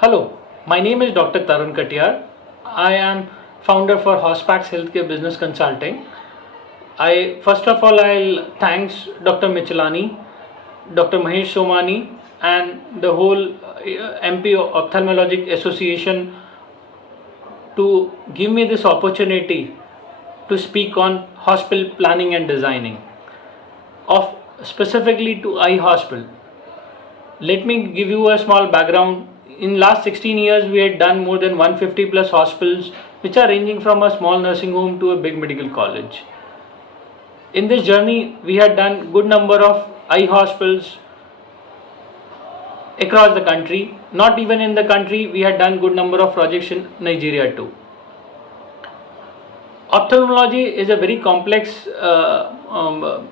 Hello, my name is Dr. Tarun Katiyar. I am founder for Hospax Healthcare Business Consulting. I first of all I'll thanks Dr. Michelani, Dr. Mahesh Somani, and the whole MP Ophthalmologic Association to give me this opportunity to speak on hospital planning and designing of specifically to eye hospital. Let me give you a small background. In last 16 years, we had done more than 150 plus hospitals, which are ranging from a small nursing home to a big medical college. In this journey, we had done good number of eye hospitals across the country. Not even in the country, we had done good number of projects in Nigeria too. Ophthalmology is a very complex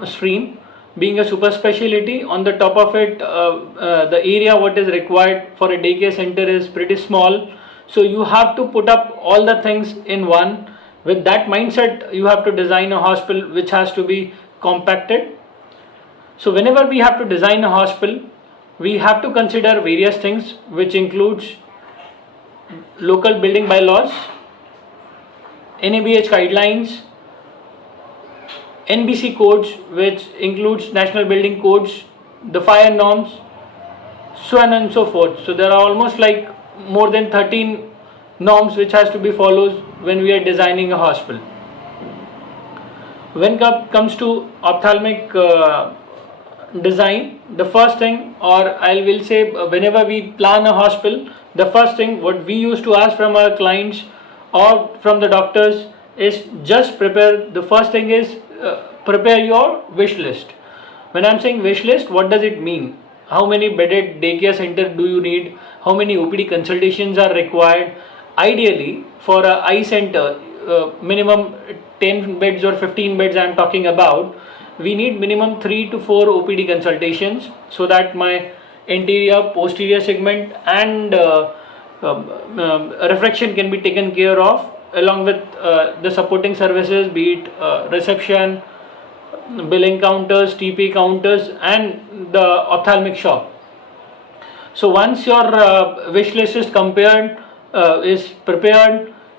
stream, being a super specialty. On the top of it, the area what is required for a daycare center is pretty small, so you have to put up all the things in one. With that mindset, you have to design a hospital which has to be compacted. So whenever we have to design a hospital, we have to consider various things, which includes local building bylaws, NABH guidelines, NBC codes, which includes national building codes, the fire norms, so on and so forth. So there are almost like more than 13 norms which has to be followed when we are designing a hospital. When it comes to ophthalmic design, the first thing, or I will say whenever we plan a hospital, the first thing what we used to ask from our clients or from the doctors is just prepare. The first thing is prepare your wish list. When I'm saying wish list, what does it mean? How many bedded daycare center do you need? How many OPD consultations are required? Ideally, for a eye center, minimum 10 beds or 15 beds I'm talking about, we need minimum 3 to 4 OPD consultations, so that my anterior, posterior segment and refraction can be taken care of, along with the supporting services, be it reception, billing counters, TP counters, and the ophthalmic shop. So once your wish list is prepared,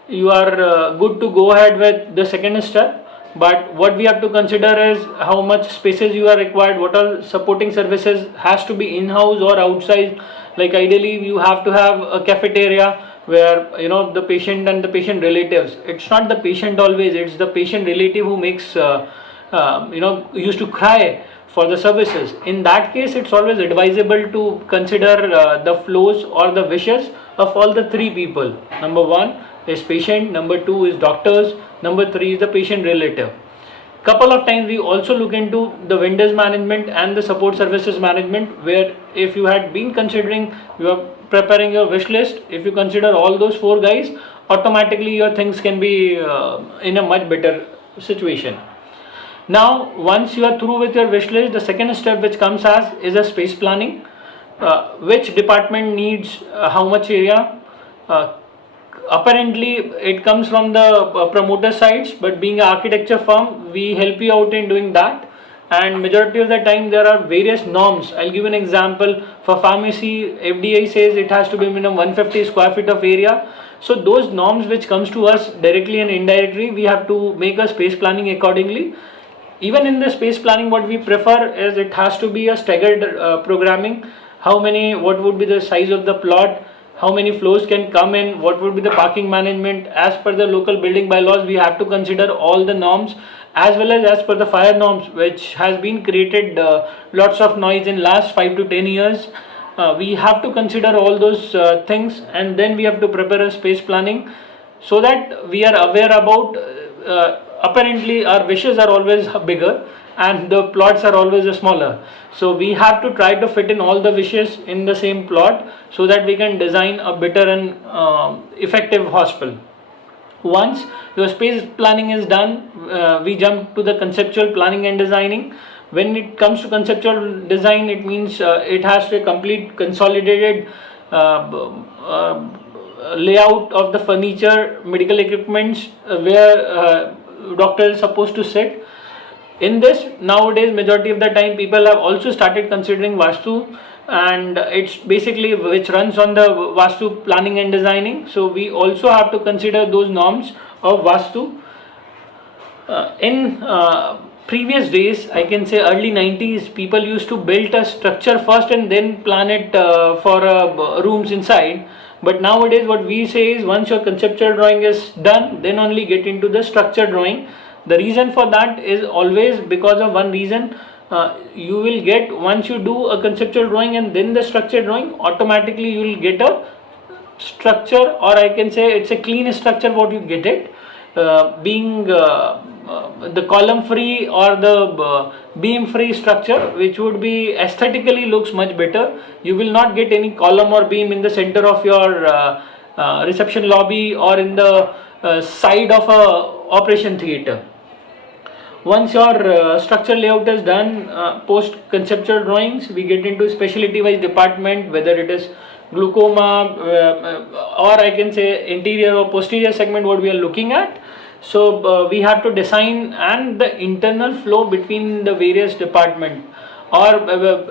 you are good to go ahead with the second step. But what we have to consider is how much spaces you are required, what all supporting services has to be in-house or outside. Like ideally you have to have a cafeteria where the patient and the patient relatives, it's not the patient always, it's the patient relative who makes used to cry for the services. In that case, it's always advisable to consider the flows or the wishes of all the three people. Number one is patient, number two is doctors, number three is the patient relative. Couple of times we also look into the vendors management and the support services management, where if you had been considering, you are preparing your wish list, if you consider all those four guys, automatically your things can be in a much better situation. Now once you are through with your wish list, the second step which comes as is a space planning. Which department needs how much area. Apparently it comes from the promoter sides, but being an architecture firm, we help you out in doing that. And majority of the time there are various norms. I'll give an example. For pharmacy, FDA says it has to be minimum 150 square feet of area. So those norms which comes to us directly and indirectly, we have to make a space planning accordingly. Even in the space planning, what we prefer is it has to be a staggered programming. What would be the size of the plot, how many floors can come in, what would be the parking management. As per the local building bylaws, we have to consider all the norms, as well as per the fire norms, which has been created lots of noise in last 5 to 10 years. We have to consider all those things, and then we have to prepare a space planning, so that we are aware about apparently our wishes are always bigger and the plots are always smaller. So we have to try to fit in all the wishes in the same plot, so that we can design a better and effective hospital. Once your space planning is done, we jump to the conceptual planning and designing. When it comes to conceptual design, it means it has to complete consolidated layout of the furniture, medical equipments, where doctor is supposed to sit. In this, nowadays majority of the time people have also started considering Vastu. and it's basically which runs on the Vastu planning and designing. So we also have to consider those norms of Vastu. In previous days, I can say early 90s, people used to build a structure first and then plan it for rooms inside. But nowadays, what we say is once your conceptual drawing is done, then only get into the structure drawing. The reason for that is always because of one reason. You will get, once you do a conceptual drawing and then the structure drawing, automatically you will get a structure, or I can say it's a clean structure what you get it, being the column free or the beam free structure, which would be aesthetically looks much better. You will not get any column or beam in the center of your reception lobby or in the side of a operation theater. Once your structure layout is done, post conceptual drawings, we get into specialty wise department, whether it is glaucoma or I can say interior or posterior segment what we are looking at. So we have to design and the internal flow between the various department or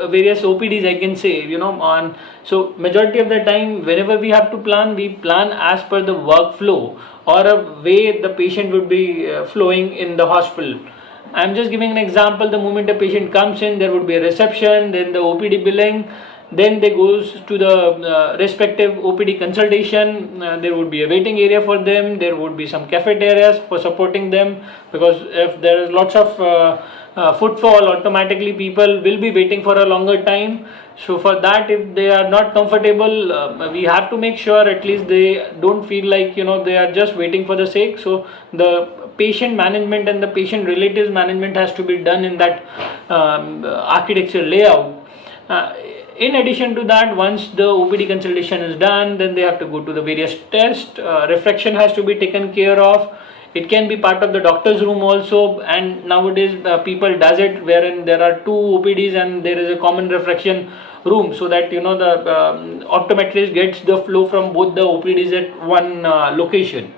various OPDs, I can say, on. So majority of the time whenever we have to plan, we plan as per the workflow or a way the patient would be flowing in the hospital. I'm just giving an example. The moment a patient comes in, there would be a reception, then the OPD billing, then they goes to the respective OPD consultation. There would be a waiting area for them. There would be some cafeterias for supporting them, because if there is lots of footfall, automatically people will be waiting for a longer time. So for that, if they are not comfortable, we have to make sure at least they don't feel like they are just waiting for the sake. So the patient management and the patient relatives management has to be done in that architecture layout. In addition to that, once the OPD consultation is done, then they have to go to the various tests. Refraction has to be taken care of. It can be part of the doctor's room also, and nowadays people does it wherein there are two OPDs and there is a common refraction room, so that the optometrist gets the flow from both the OPDs at one location.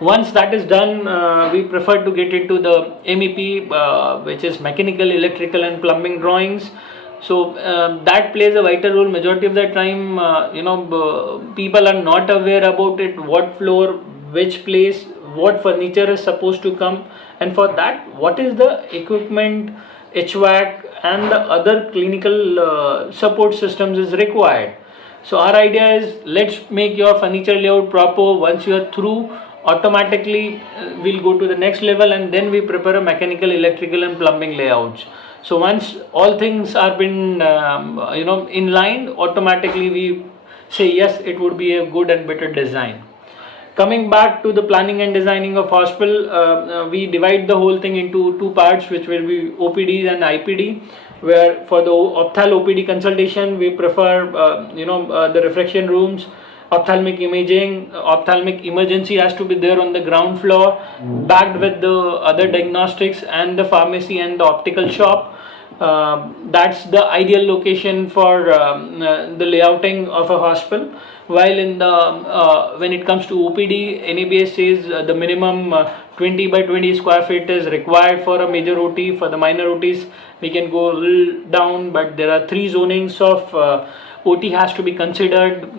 Once that is done, we prefer to get into the MEP, which is mechanical, electrical and plumbing drawings. So that plays a vital role. Majority of the time, people are not aware about it, what floor, which place, what furniture is supposed to come, and for that what is the equipment, HVAC and the other clinical support systems is required. So our idea is, let's make your furniture layout proper. Once you are through, automatically we'll go to the next level, and then we prepare a mechanical, electrical and plumbing layouts. So once all things are been in line, automatically we say yes, it would be a good and better design. Coming back to the planning and designing of hospital, we divide the whole thing into two parts, which will be OPDs and IPD, where for the opthal OPD consultation we prefer the refraction rooms, ophthalmic imaging. Ophthalmic emergency has to be there on the ground floor, backed with the other diagnostics and the pharmacy and the optical shop. That's the ideal location for the layouting of a hospital. While in the when it comes to OPD, NABS says the minimum 20 by 20 square feet is required for a major OT. For the minor OTs, we can go a little down, but there are three zonings of OT has to be considered,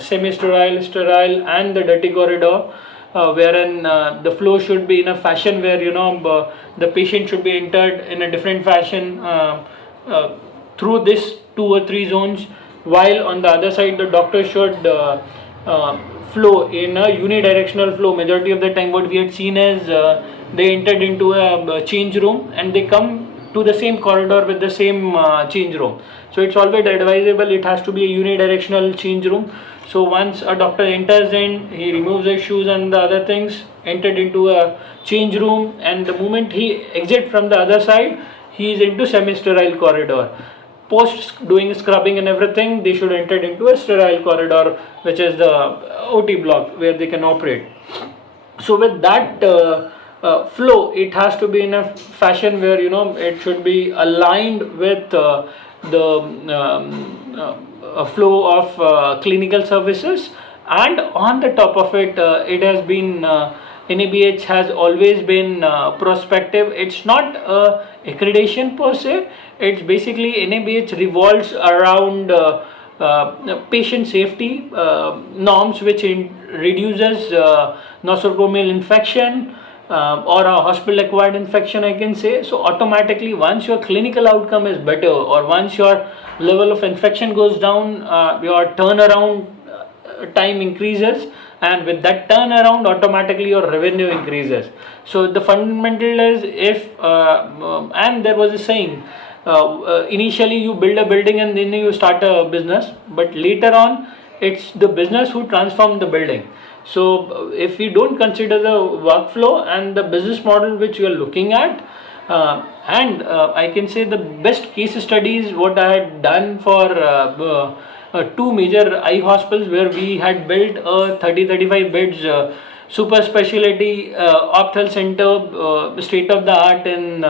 semi-sterile, sterile and the dirty corridor, wherein the flow should be in a fashion where the patient should be entered in a different fashion through this 2 or 3 zones, while on the other side the doctor should flow in a unidirectional flow. Majority of the time what we had seen is they entered into a change room and they come to the same corridor with the same change room. So it's always advisable, it has to be a unidirectional change room. So once a doctor enters in, he removes his shoes and the other things, entered into a change room, and the moment he exits from the other side, he is into semi-sterile corridor. Post doing scrubbing and everything, they should enter into a sterile corridor, which is the OT block where they can operate. So with that flow, it has to be in a fashion where it should be aligned with the flow of clinical services, and on the top of it, it has been NABH has always been prospective. It's not accreditation per se. It's basically NABH revolves around patient safety norms, which reduces nosocomial infection or a hospital acquired infection, I can say. So automatically, once your clinical outcome is better, or once your level of infection goes down, your turnaround time increases, and with that turnaround, automatically your revenue increases. So the fundamental is, if and there was a saying, initially you build a building and then you start a business, but later on it's the business who transforms the building. So if we don't consider the workflow and the business model which we are looking at, and I can say the best case studies what I had done for two major eye hospitals, where we had built a 30-35 beds super specialty opthal center, state of the art in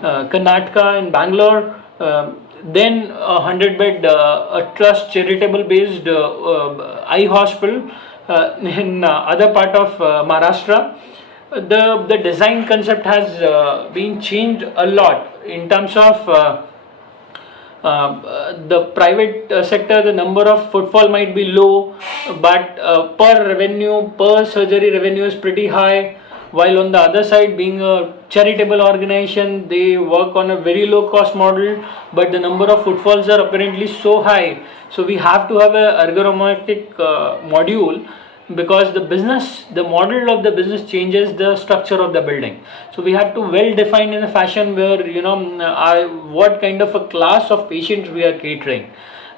Karnataka in Bangalore. Then a 100-bed trust charitable based eye hospital in other part of Maharashtra. The design concept has been changed a lot in terms of the private sector. The number of footfall might be low, but per surgery revenue is pretty high. While on the other side, being a charitable organization, they work on a very low cost model, but the number of footfalls are apparently so high. So we have to have a ergonomic module, because the model of the business changes the structure of the building. So we have to well define in a fashion where, what kind of a class of patients we are catering.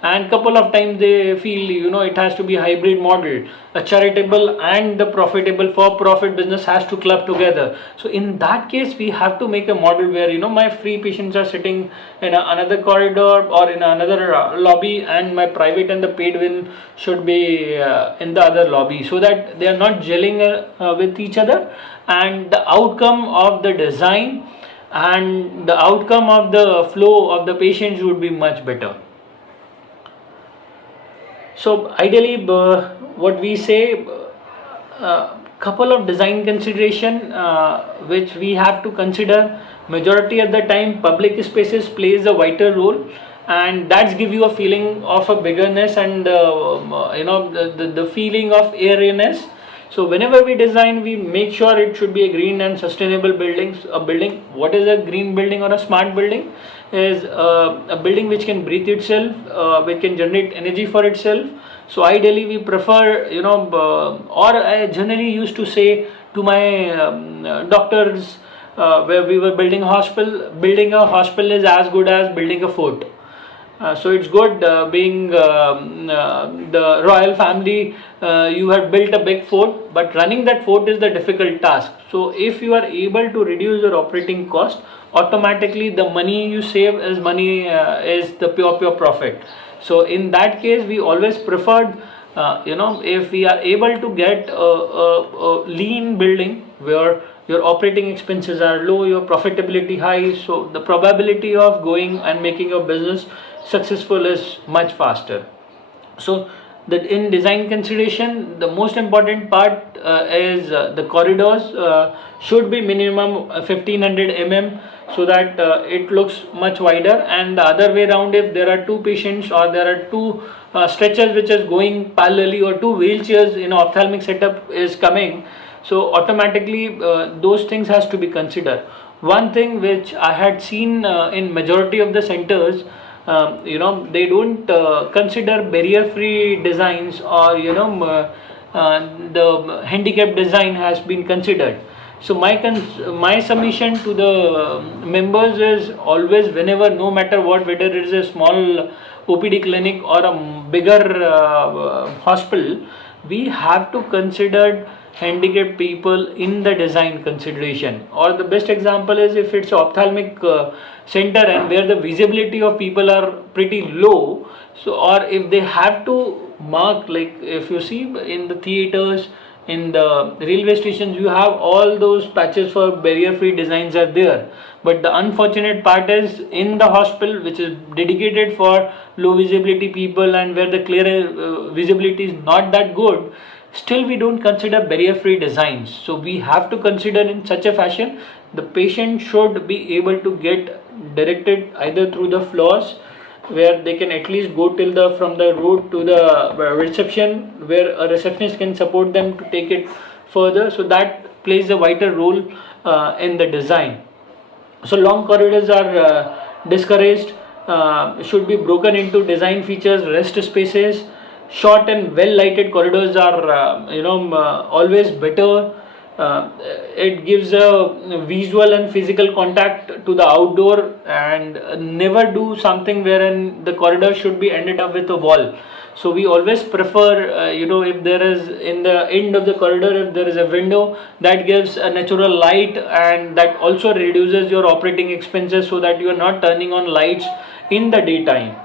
And couple of times they feel, it has to be a hybrid model, a charitable and the profitable for profit business has to club together. So in that case, we have to make a model where, my free patients are sitting in another corridor or in another lobby, and my private and the paid one should be in the other lobby, so that they are not gelling with each other, and the outcome of the design and the outcome of the flow of the patients would be much better. So ideally, what we say, couple of design consideration which we have to consider. Majority of the time, public spaces plays a vital role, and that's give you a feeling of a biggerness and the feeling of airiness. So whenever we design, we make sure it should be a green and sustainable building. What is a green building or a smart building? Is a building which can breathe itself, which can generate energy for itself. So ideally we prefer, or I generally used to say to my doctors, where we were building a hospital is as good as building a fort. So it's good being the royal family, you have built a big fort, but running that fort is the difficult task. So if you are able to reduce your operating cost, automatically the money you save is the pure profit. So in that case, we always preferred, if we are able to get a lean building where your operating expenses are low, your profitability high, so the probability of going and making your business successful is much faster. So that in design consideration, the most important part is the corridors should be minimum 1500 mm, so that it looks much wider. And the other way around, if there are two patients or there are two stretchers which is going parallelly, or two wheelchairs in ophthalmic setup is coming, so automatically those things has to be considered. One thing which I had seen in majority of the centers, they don't consider barrier free designs, or the handicap design has been considered. So my submission to the members is always, whenever, no matter what, whether it is a small OPD clinic or a bigger hospital, we have to consider handicapped people in the design consideration. Or the best example is, if it's ophthalmic center and where the visibility of people are pretty low, so, or if they have to mark, like if you see in the theaters, in the railway stations, you have all those patches for barrier free designs are there. But the unfortunate part is, in the hospital which is dedicated for low visibility people and where the clear visibility is not that good, still we don't consider barrier free designs. So we have to consider in such a fashion the patient should be able to get directed either through the floors, where they can at least go till the from the road to the reception, where a receptionist can support them to take it further. So that plays a vital role in the design. So long corridors are discouraged, should be broken into design features, rest spaces. Short and well lighted corridors are always better. It gives a visual and physical contact to the outdoor, and never do something wherein the corridor should be ended up with a wall. So we always prefer, if there is in the end of the corridor, if there is a window, that gives a natural light, and that also reduces your operating expenses, so that you are not turning on lights in the daytime.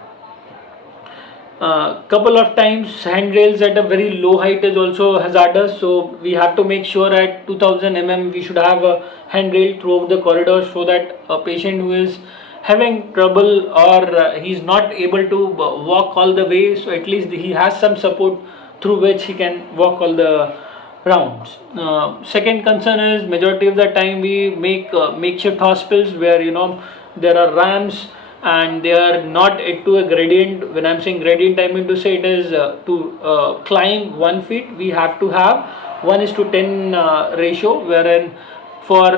Couple of times handrails at a very low height is also hazardous, so we have to make sure at 2000 mm we should have a handrail throughout the corridor, so that a patient who is having trouble, or he's not able to walk all the way, so at least he has some support through which he can walk all the rounds. Second concern is, majority of the time we make makeshift hospitals where there are ramps, and they are not to a gradient. When I'm saying gradient, I mean to say it is to climb 1 feet, we have to have 1:10 ratio, wherein for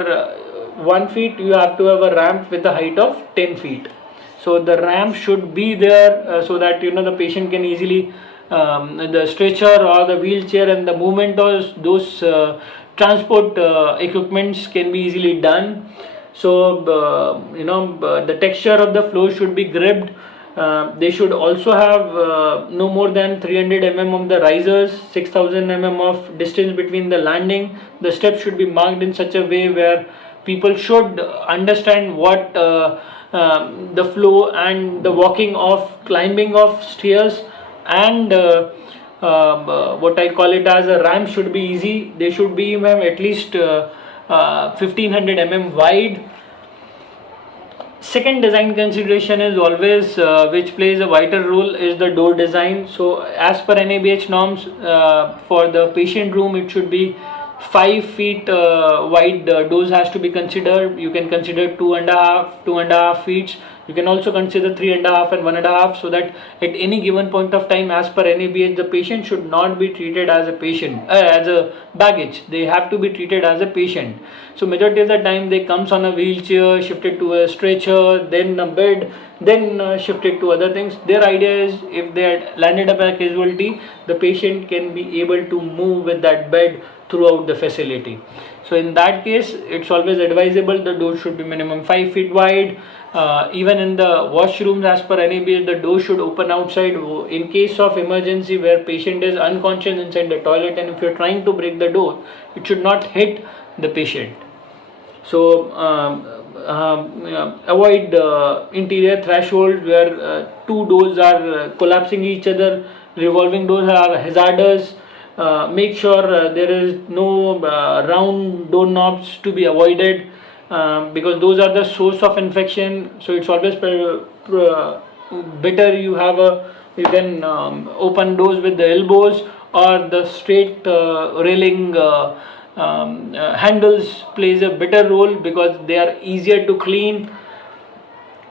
1 feet you have to have a ramp with a height of 10 feet. So the ramp should be there, so that the patient can easily the stretcher or the wheelchair, and the movement of those transport equipments can be easily done. So the texture of the floor should be gripped. They should also have no more than 300 mm of the risers, 6000 mm of distance between the landing. The steps should be marked in such a way where people should understand what the flow and the walking of climbing of stairs, and what I call it as a ramp should be easy. They should be at least 1500 mm wide. Second design consideration is always which plays a vital role is the door design. So as per NABH norms, for the patient room it should be 5 feet wide doors has to be considered. You can consider 2.5 feet. You can also consider 3.5 and 1.5, so that at any given point of time, as per NABH, the patient should not be treated as a patient, as a baggage. They have to be treated as a patient. So majority of the time they comes on a wheelchair, shifted to a stretcher, then a bed, then shifted to other things. Their idea is, if they had landed up a casualty, the patient can be able to move with that bed throughout the facility. So in that case, it's always advisable the door should be minimum 5 feet wide. Even in the washrooms, as per NABH, the door should open outside in case of emergency where patient is unconscious inside the toilet, and if you're trying to break the door, it should not hit the patient. So avoid interior threshold where two doors are collapsing each other. Revolving doors are hazardous. Make sure there is no round door knobs to be avoided, because those are the source of infection. So it's always better you can open doors with the elbows, or the straight railing handles plays a better role, because they are easier to clean.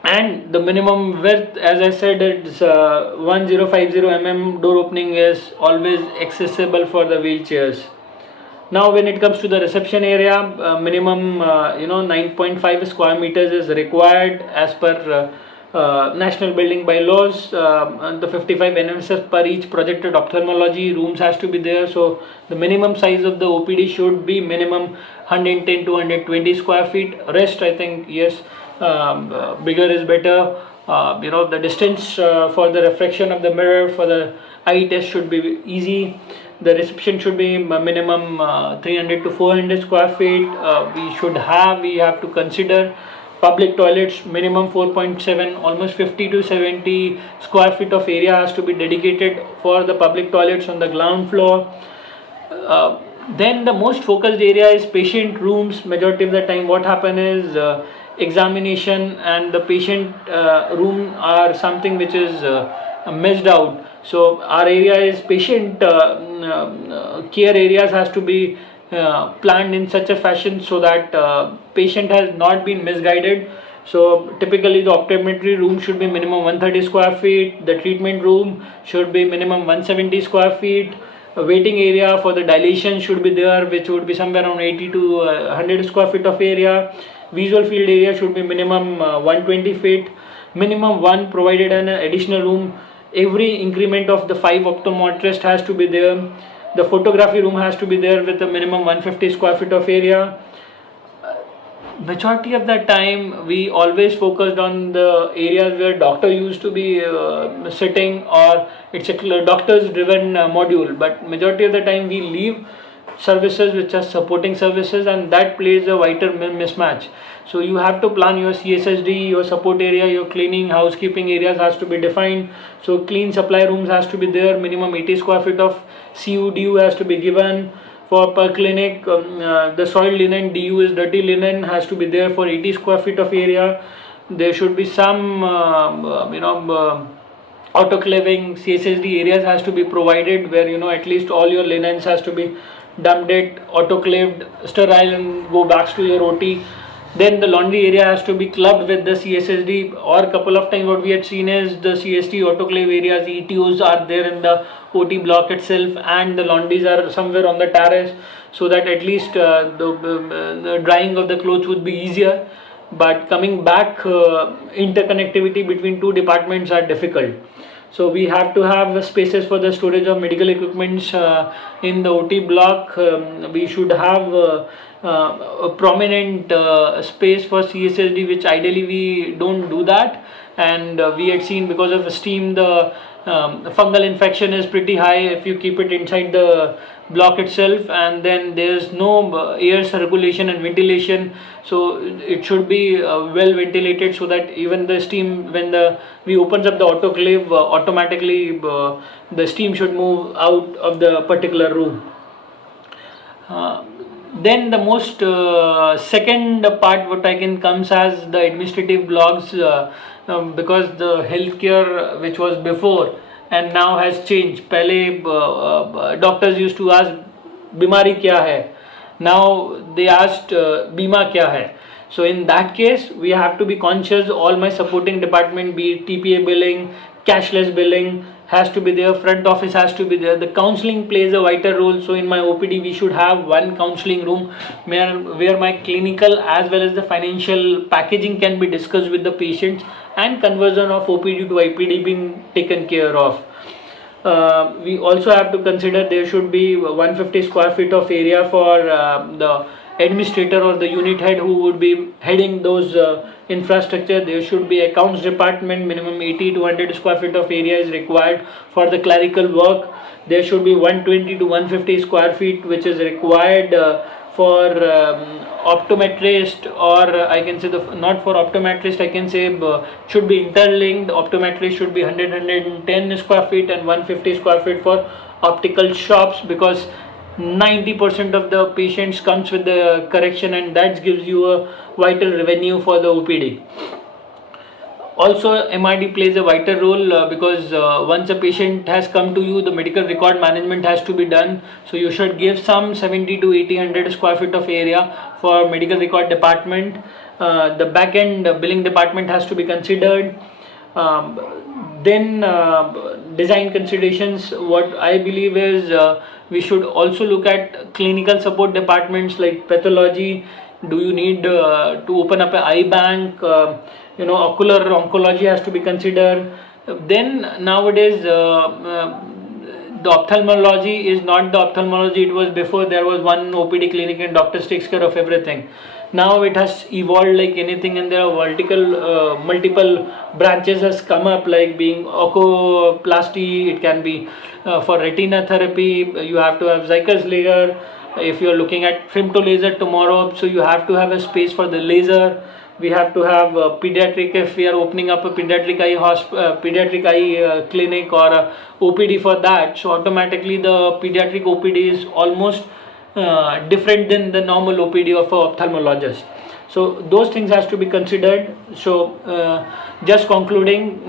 And the minimum width, as I said, it's 1050 mm door opening is always accessible for the wheelchairs. Now when it comes to the reception area, minimum 9.5 square meters is required as per national building bylaws. The 55 NMSF per each projected ophthalmology rooms has to be there. So the minimum size of the OPD should be minimum 110 to 120 square feet. Rest, I think, yes, bigger is better. The distance for the reflection of the mirror for the eye test should be easy. The reception should be minimum 300 to 400 square feet. We have to consider public toilets minimum 4.7, almost 50 to 70 square feet of area has to be dedicated for the public toilets on the ground floor. Then the most focused area is patient rooms. Majority of the time what happen is examination and the patient room are something which is missed out. So our area is patient care areas has to be planned in such a fashion so that patient has not been misguided. So typically the optometry room should be minimum 130 square feet, the treatment room should be minimum 170 square feet, a waiting area for the dilation should be there, which would be somewhere around 80 to 100 square feet of area. Visual field area should be minimum 120 feet, minimum one provided an additional room. Every increment of the 5 optometrists has to be there. The photography room has to be there with a minimum 150 square feet of area. Majority of the time we always focused on the areas where doctor used to be sitting, or it's a doctors driven module, but majority of the time we leave services which are supporting services, and that plays a vital mismatch. So you have to plan your CSSD, your support area, your cleaning, housekeeping areas has to be defined. So clean supply rooms has to be there, minimum 80 square feet of CUDU has to be given. For per clinic, the soiled linen, DU is dirty linen, has to be there for 80 square feet of area. There should be some autoclaving CSSD areas has to be provided, where at least all your linens has to be dumped it, autoclaved, sterile, and go back to your OT. Then the laundry area has to be clubbed with the CSSD, or a couple of times what we had seen is the CST autoclave areas, ETOs are there in the OT block itself, and the laundries are somewhere on the terrace, so that at least the drying of the clothes would be easier. But coming back, interconnectivity between two departments are difficult. So we have to have spaces for the storage of medical equipments in the OT block. We should have a prominent space for CSSD, which ideally we don't do that. And we had seen, because of steam, the fungal infection is pretty high if you keep it inside the block itself, and then there's no air circulation and ventilation. So it should be well ventilated, so that even the steam, when we opens up the autoclave, automatically the steam should move out of the particular room. Then the most second part what I can comes as the administrative blocks, because the healthcare which was before and now has changed. Pehle doctors used to ask बीमारी क्या है, now they asked बीमा क्या है. So in that case we have to be conscious. All my supporting department, be it TPA billing, cashless billing, has to be there, front office has to be there. The counseling plays a vital role. So in my OPD we should have one counseling room where my clinical as well as the financial packaging can be discussed with the patients, and conversion of OPD to IPD being taken care of. We also have to consider there should be 150 square feet of area for the administrator or the unit head who would be heading those infrastructure. There should be accounts department, minimum 80 to 100 square feet of area is required for the clerical work. There should be 120 to 150 square feet which is required for optometrist, or I can say not for optometrist, I can say should be interlinked. Optometrist should be 110 square feet and 150 square feet for optical shops, because 90% of the patients comes with the correction, and that gives you a vital revenue for the OPD. Also MRD plays a vital role because once a patient has come to you, the medical record management has to be done. So you should give some 70 to 80 square feet of area for medical record department. The back end billing department has to be considered. Then design considerations, what I believe is we should also look at clinical support departments like pathology. Do you need to open up an eye bank? Ocular oncology has to be considered. Then nowadays the ophthalmology is not the ophthalmology it was before. There was one OPD clinic and doctors takes care of everything. Now it has evolved like anything, and there are multiple branches has come up, like being oculoplasty. It can be for retina therapy. You have to have Zycus laser. If you are looking at femto laser tomorrow, so you have to have a space for the laser. We have to have pediatric, if we are opening up a pediatric eye clinic or a OPD for that. So automatically the pediatric OPD is almost different than the normal OPD of an ophthalmologist. So those things has to be considered. So just concluding,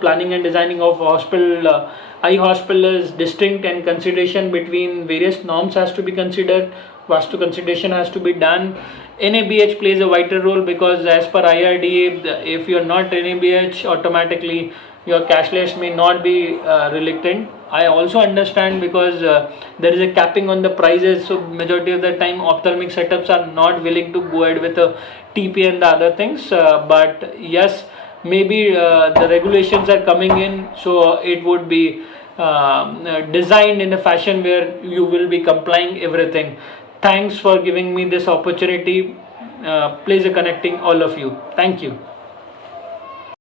planning and designing of hospital, eye hospital is distinct, and consideration between various norms has to be considered. Vastu consideration has to be done. NABH plays a vital role, because as per IRDA, if you're not NABH, automatically your cashless may not be reluctant. I also understand, because there is a capping on the prices, so majority of the time ophthalmic setups are not willing to go ahead with a TP and the other things. But yes, maybe the regulations are coming in, so it would be designed in a fashion where you will be complying everything. Thanks for giving me this opportunity. Pleasure connecting all of you. Thank you.